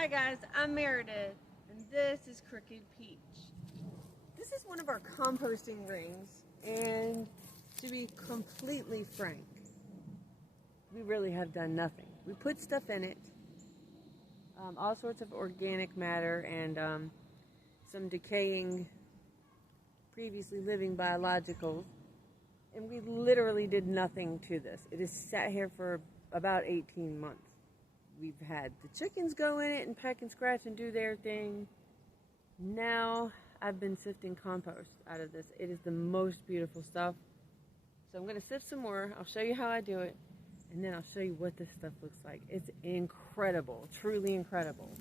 Hi guys, I'm Meredith, and this is Crooked Peach. This is one of our composting rings, and to be completely frank, we really have done nothing. We put stuff in it, all sorts of organic matter and some decaying, previously living biologicals, and we literally did nothing to this. It has sat here for about 18 months. We've had the chickens go in it and peck and scratch and do their thing. Now I've been sifting compost out of this. It is the most beautiful stuff. So I'm going to sift some more. I'll show you how I do it, and then I'll show you what this stuff looks like. It's incredible, truly incredible.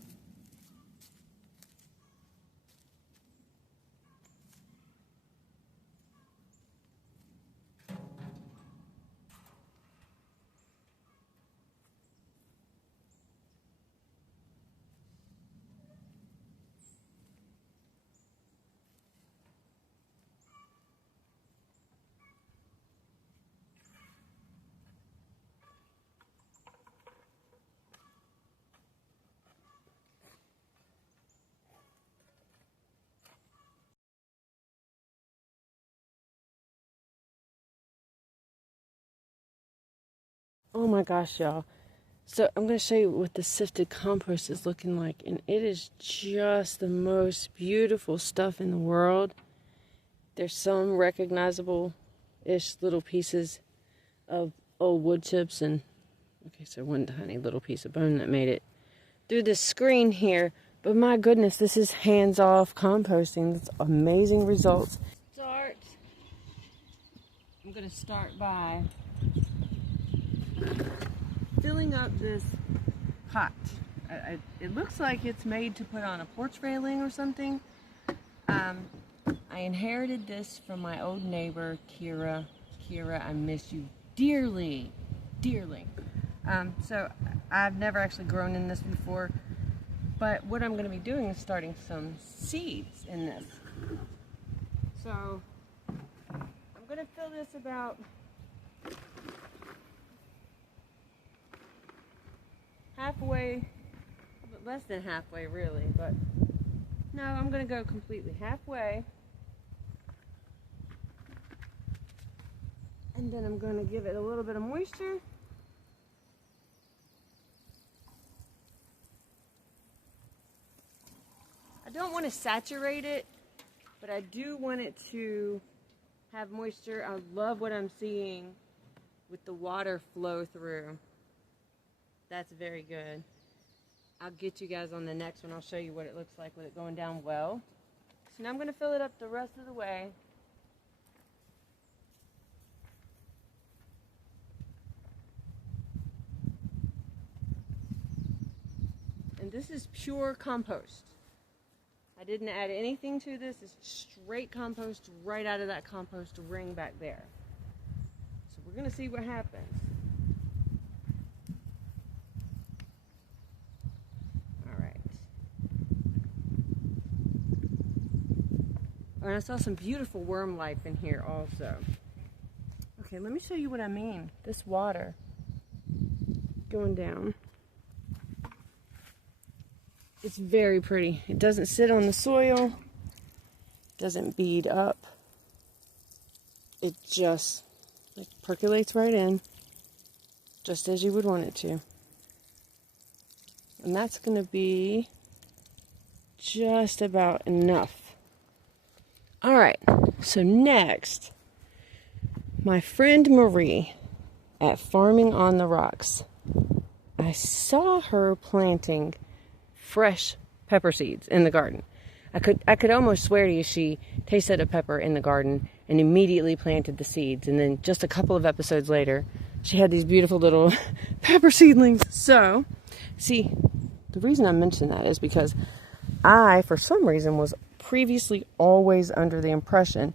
Oh my gosh, y'all. So I'm going to show you what the sifted compost is looking like. And it is just the most beautiful stuff in the world. There's some recognizable-ish little pieces of old wood chips. And, okay, so one tiny little piece of bone that made it through the screen here. But my goodness, this is hands-off composting. It's amazing results. I'm going to start by filling up this pot. It looks like it's made to put on a porch railing or something. I inherited this from my old neighbor, Kira. Kira, I miss you dearly, dearly. So I've never actually grown in this before, but what I'm going to be doing is starting some seeds in this. So I'm going to fill this about halfway, less than halfway really, but no, I'm going to go completely halfway, and then I'm going to give it a little bit of moisture. I don't want to saturate it, but I do want it to have moisture. I love what I'm seeing with the water flow through. That's very good. I'll get you guys on the next one. I'll show you what it looks like with it going down well. So now I'm going to fill it up the rest of the way. And this is pure compost. I didn't add anything to this. It's straight compost right out of that compost ring back there. So we're going to see what happens. And I saw some beautiful worm life in here also. Okay, let me show you what I mean. This water going down. It's very pretty. It doesn't sit on the soil. Doesn't bead up. It just percolates right in, just as you would want it to. And that's going to be just about enough. Alright, so next, my friend Marie at Farming on the Rocks, I saw her planting fresh pepper seeds in the garden. I could almost swear to you she tasted a pepper in the garden and immediately planted the seeds, and then just a couple of episodes later, she had these beautiful little pepper seedlings. So, see, the reason I mention that is because I, for some reason, was previously always under the impression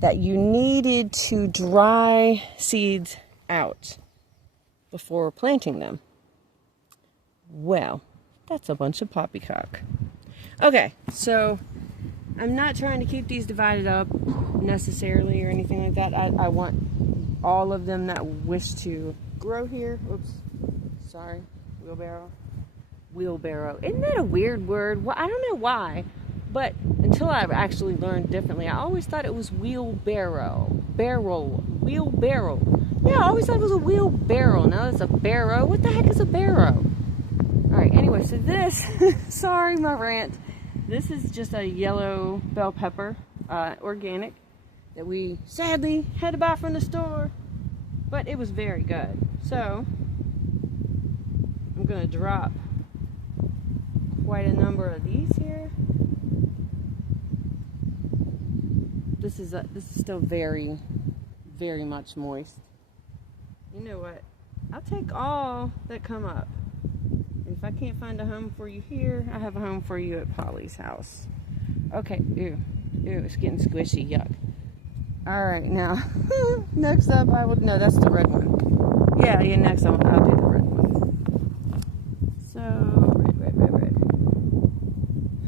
that you needed to dry seeds out before planting them. Well, that's a bunch of poppycock. Okay, so I'm not trying to keep these divided up necessarily or anything like that. I want all of them that wish to grow here. Oops, sorry, wheelbarrow. wheelbarrow. Isn't that a weird word? Well, I don't know why, but until I actually learned differently, I always thought it was wheelbarrow. Wheelbarrow. Yeah, I always thought it was a wheelbarrow. Now it's a barrow. What the heck is a barrow? Alright, anyway, so this, sorry my rant, this is just a yellow bell pepper, organic, that we sadly had to buy from the store, but it was very good. So, I'm going to drop quite a number of these here. This is still very, very much moist. You know what? I'll take all that come up. And if I can't find a home for you here, I have a home for you at Polly's house. Okay, ew, it's getting squishy, yuck. Alright, now, next up no, that's the red one. Yeah, next I'll do the red one. So, red.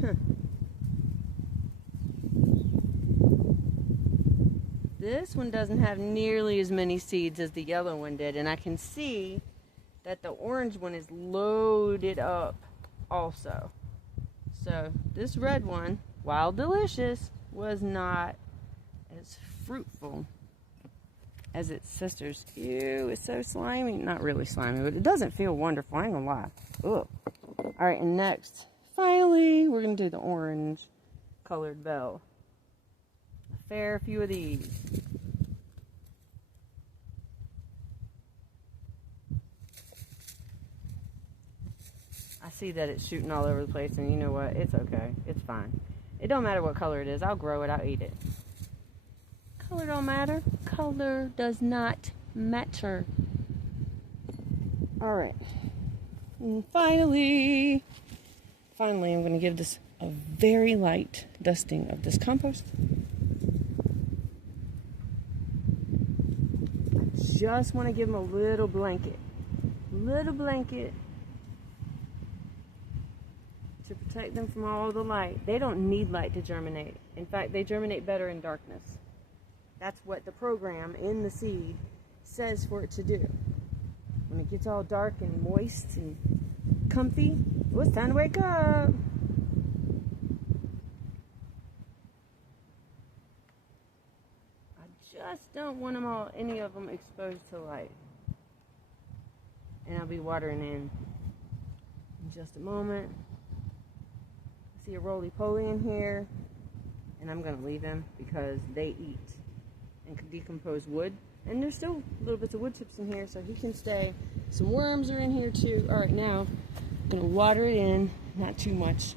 Huh. This one doesn't have nearly as many seeds as the yellow one did, and I can see that the orange one is loaded up also. So this red one, while delicious, was not as fruitful as its sisters. Ew, it's so slimy. Not really slimy, but it doesn't feel wonderful, I ain't gonna lie. Ugh. Alright, and next, finally, we're gonna do the orange colored bell. A fair few of these. I see that it's shooting all over the place, and you know what? It's okay. It's fine. It don't matter what color it is. I'll grow it. I'll eat it. Color don't matter. Color does not matter. Alright. And finally, I'm going to give this a very light dusting of this compost. I just want to give them a little blanket. To protect them from all the light. They don't need light to germinate. In fact, they germinate better in darkness. That's what the program in the seed says for it to do. When it gets all dark and moist and comfy, well, it's time to wake up. I just don't want any of them exposed to light. And I'll be watering in just a moment. See a roly-poly in here, and I'm going to leave him because they eat and decompose wood, and there's still little bits of wood chips in here, so he can stay. Some worms are in here too. Alright, now I'm going to water it in, not too much.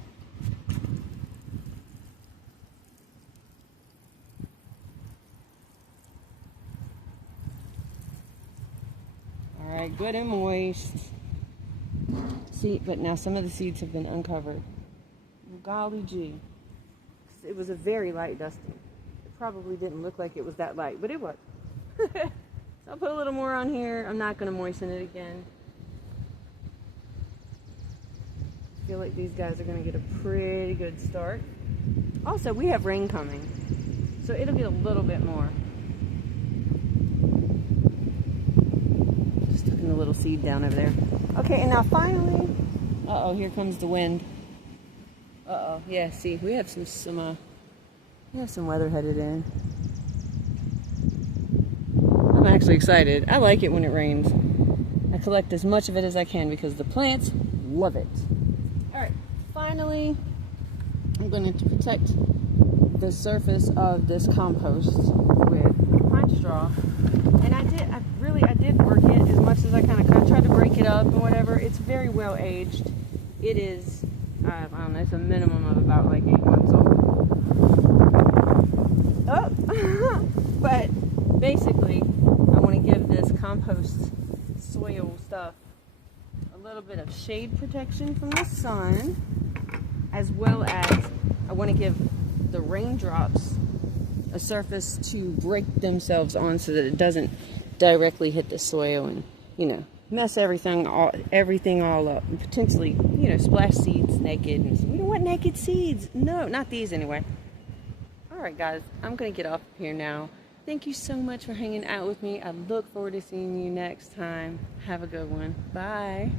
Alright, good and moist. See, but now some of the seeds have been uncovered. Golly gee. It was a very light dusting. It probably didn't look like it was that light, but it was. So I'll put a little more on here. I'm not going to moisten it again. I feel like these guys are going to get a pretty good start. Also, we have rain coming, so it'll get a little bit more. Just tucking a little seed down over there. Okay, and now finally, uh-oh, here comes the wind. Uh-oh, yeah, see, we have some weather headed in. I'm actually excited. I like it when it rains. I collect as much of it as I can because the plants love it. Alright, finally, I'm going to protect the surface of this compost with pine straw. And I did work it as much as I kind of could. I tried to break it up and whatever. It's very well aged. It is, I don't know, it's a minimum of about like 8 months old. Oh! But basically, I want to give this compost soil stuff a little bit of shade protection from the sun, as well as I want to give the raindrops a surface to break themselves on so that it doesn't directly hit the soil and, you know, mess everything all up and potentially, you know, splash seeds naked. And we don't want naked seeds. No, not these anyway. Alright guys, I'm going to get off here now. Thank you so much for hanging out with me. I look forward to seeing you next time. Have a good one. Bye.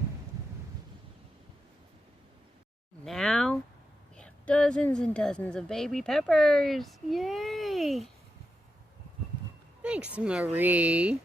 dozens and dozens of baby peppers. Yay! Thanks, Marie.